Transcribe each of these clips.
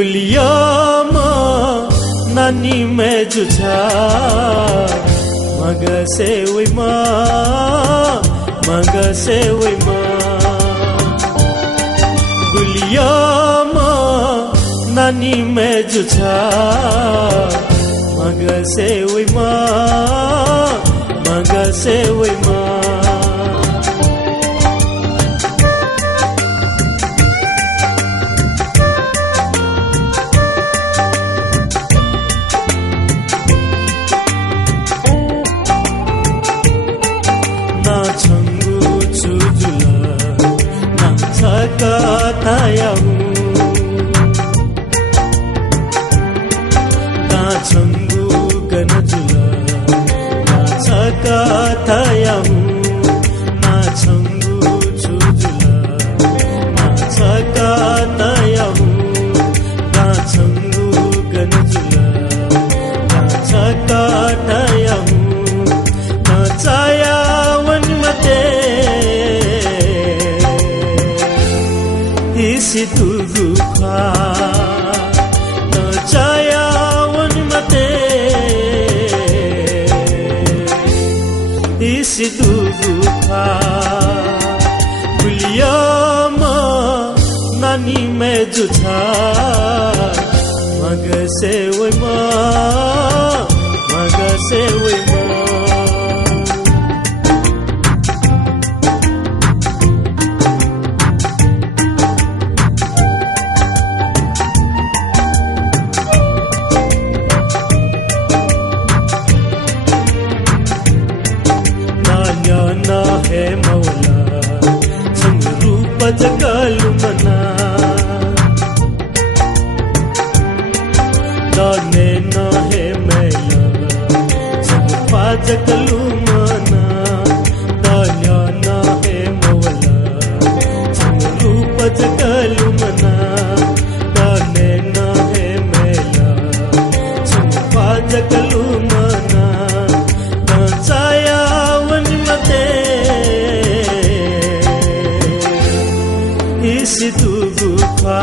गुलियामा नानी में जुझा मग से वैमा गुलियामा नानी में जुझा मग से वैमा ना छंगु चुजुला ना छका तायाहु ना छंगु गनजुला ना छका तायाहु ना छंगु चुजुला ना छका तायाहु ना छंगु गनजुला ना छका तायाहु ना चाया isi tugu kwa na chaya wan mate isi tugu kwa गुलियामा नानी में जुझा मग से वैमा ना है मौला संग रूप जगलु मना दाने ना है मैला संग पा जगलु मना दान्या ना है मौला संग रूप जगलु मना दाने ना है मैला संग पा जगलु मना ना चाया isi tugu kwa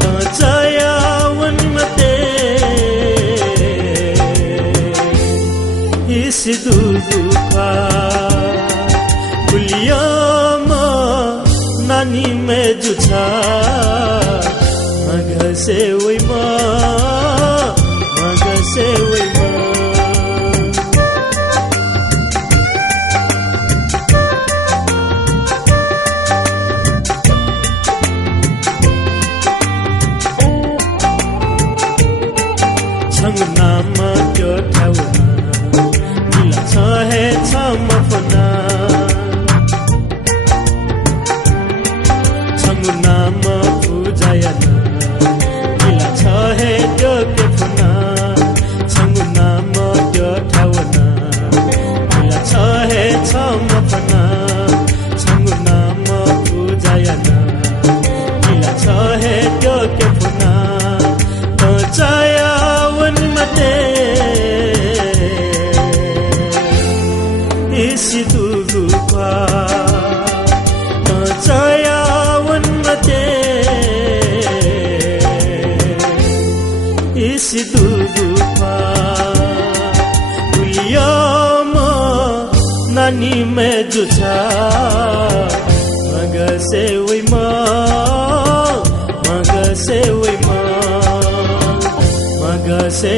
na chaya wan mate isi tugu kwa गुलियामा नानी में जुझा मग से वैमा छंग नाम जो ठाउना मिला छ है छ मफना छंग नाम पूजायना मिला छ है जो के फना छंग नाम जो ठाउना मिला छ है छ मफना छंग नाम पूजायना मिला छ है जो के फना तो चाया isi tugu kwa na chaya wan mate isi tugu kwa गुलियामा नानी में जुझा मग से वैमा मग से